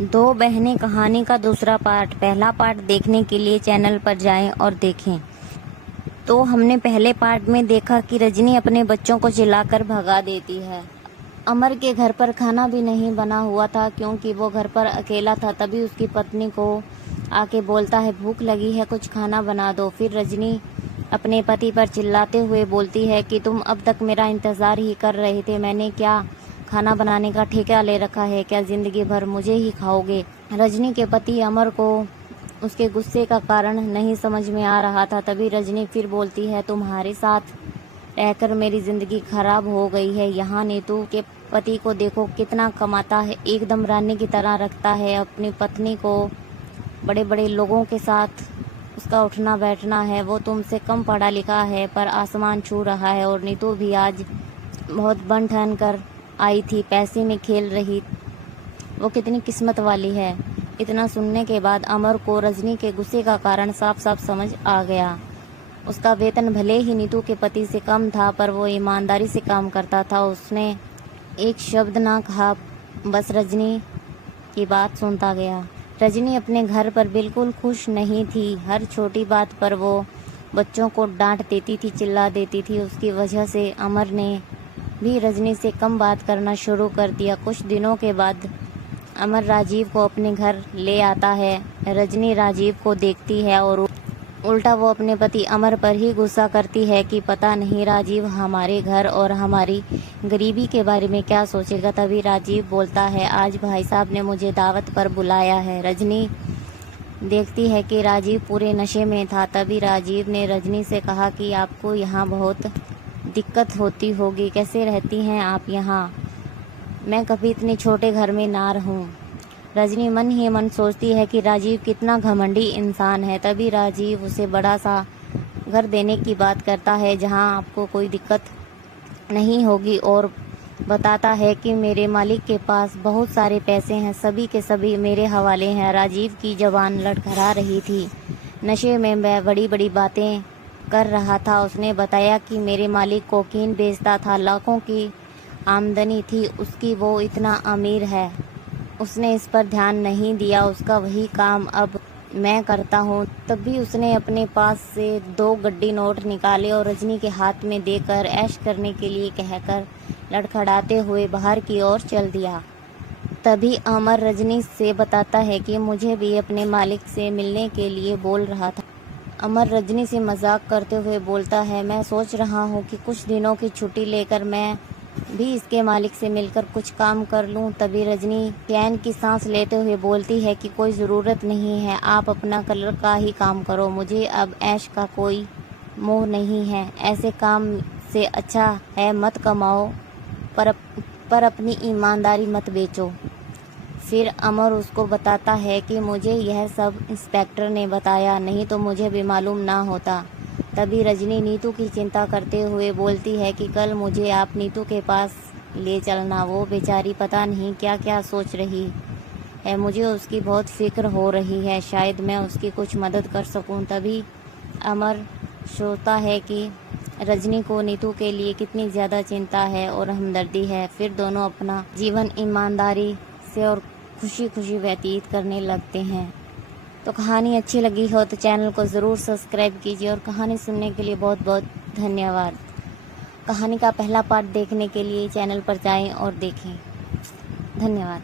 दो बहनें कहानी का दूसरा पार्ट, पहला पार्ट देखने के लिए चैनल पर जाएं और देखें। तो हमने पहले पार्ट में देखा कि रजनी अपने बच्चों को चिल्लाकर भगा देती है। अमर के घर पर खाना भी नहीं बना हुआ था क्योंकि वो घर पर अकेला था। तभी उसकी पत्नी को आके बोलता है, भूख लगी है, कुछ खाना बना दो। फिर रजनी अपने पति पर चिल्लाते हुए बोलती है कि तुम अब तक मेरा इंतज़ार ही कर रहे थे, मैंने क्या खाना बनाने का ठेका ले रखा है क्या? ज़िंदगी भर मुझे ही खाओगे? रजनी के पति अमर को उसके गुस्से का कारण नहीं समझ में आ रहा था। तभी रजनी फिर बोलती है, तुम्हारे साथ रहकर मेरी ज़िंदगी खराब हो गई है। यहाँ नीतू के पति को देखो कितना कमाता है, एकदम रानी की तरह रखता है अपनी पत्नी को। बड़े बड़े लोगों के साथ उसका उठना बैठना है। वो तुमसे कम पढ़ा लिखा है पर आसमान छू रहा है। और नीतू भी आज बहुत बन ठन कर आई थी, पैसे में खेल रही, वो कितनी किस्मत वाली है। इतना सुनने के बाद अमर को रजनी के गुस्से का कारण साफ साफ समझ आ गया। उसका वेतन भले ही नीतू के पति से कम था पर वो ईमानदारी से काम करता था। उसने एक शब्द ना कहा, बस रजनी की बात सुनता गया। रजनी अपने घर पर बिल्कुल खुश नहीं थी। हर छोटी बात पर वो बच्चों को डांट देती थी, चिल्ला देती थी। उसकी वजह से अमर ने भी रजनी से कम बात करना शुरू कर दिया। कुछ दिनों के बाद अमर राजीव को अपने घर ले आता है। रजनी राजीव को देखती है और उल्टा वो अपने पति अमर पर ही गुस्सा करती है कि पता नहीं राजीव हमारे घर और हमारी गरीबी के बारे में क्या सोचेगा। तभी राजीव बोलता है, आज भाई साहब ने मुझे दावत पर बुलाया है। रजनी देखती है कि राजीव पूरे नशे में था। तभी राजीव ने रजनी से कहा कि आपको यहाँ बहुत दिक्कत होती होगी, कैसे रहती हैं आप यहाँ? मैं कभी इतने छोटे घर में ना रहूं। रजनी मन ही मन सोचती है कि राजीव कितना घमंडी इंसान है। तभी राजीव उसे बड़ा सा घर देने की बात करता है जहां आपको कोई दिक्कत नहीं होगी और बताता है कि मेरे मालिक के पास बहुत सारे पैसे हैं, सभी के सभी मेरे हवाले हैं। राजीव की जबान लड़खड़ा रही थी। नशे में मैं बड़ी बड़ी बातें कर रहा था। उसने बताया कि मेरे मालिक कोकीन बेचता था, लाखों की आमदनी थी उसकी, वो इतना अमीर है। उसने इस पर ध्यान नहीं दिया, उसका वही काम अब मैं करता हूँ। तब भी उसने अपने पास से 2 गड्डी नोट निकाले और रजनी के हाथ में देकर ऐश करने के लिए कहकर लड़खड़ाते हुए बाहर की ओर चल दिया। तभी अमर रजनी से बताता है कि मुझे भी अपने मालिक से मिलने के लिए बोल रहा था। अमर रजनी से मजाक करते हुए बोलता है, मैं सोच रहा हूँ कि कुछ दिनों की छुट्टी लेकर मैं भी इसके मालिक से मिलकर कुछ काम कर लूं। तभी रजनी चैन की सांस लेते हुए बोलती है कि कोई ज़रूरत नहीं है, आप अपना कलर का ही काम करो, मुझे अब ऐश का कोई मोह नहीं है। ऐसे काम से अच्छा है मत कमाओ पर अपनी ईमानदारी मत बेचो। फिर अमर उसको बताता है कि मुझे यह सब इंस्पेक्टर ने बताया, नहीं तो मुझे भी मालूम ना होता। तभी रजनी नीतू की चिंता करते हुए बोलती है कि कल मुझे आप नीतू के पास ले चलना, वो बेचारी पता नहीं क्या क्या सोच रही है, मुझे उसकी बहुत फिक्र हो रही है, शायद मैं उसकी कुछ मदद कर सकूं। तभी अमर सोचता है कि रजनी को नीतू के लिए कितनी ज़्यादा चिंता है और हमदर्दी है। फिर दोनों अपना जीवन ईमानदारी से और खुशी खुशी व्यतीत करने लगते हैं। तो कहानी अच्छी लगी हो तो चैनल को ज़रूर सब्सक्राइब कीजिए और कहानी सुनने के लिए बहुत बहुत धन्यवाद। कहानी का पहला पार्ट देखने के लिए चैनल पर जाएं और देखें। धन्यवाद।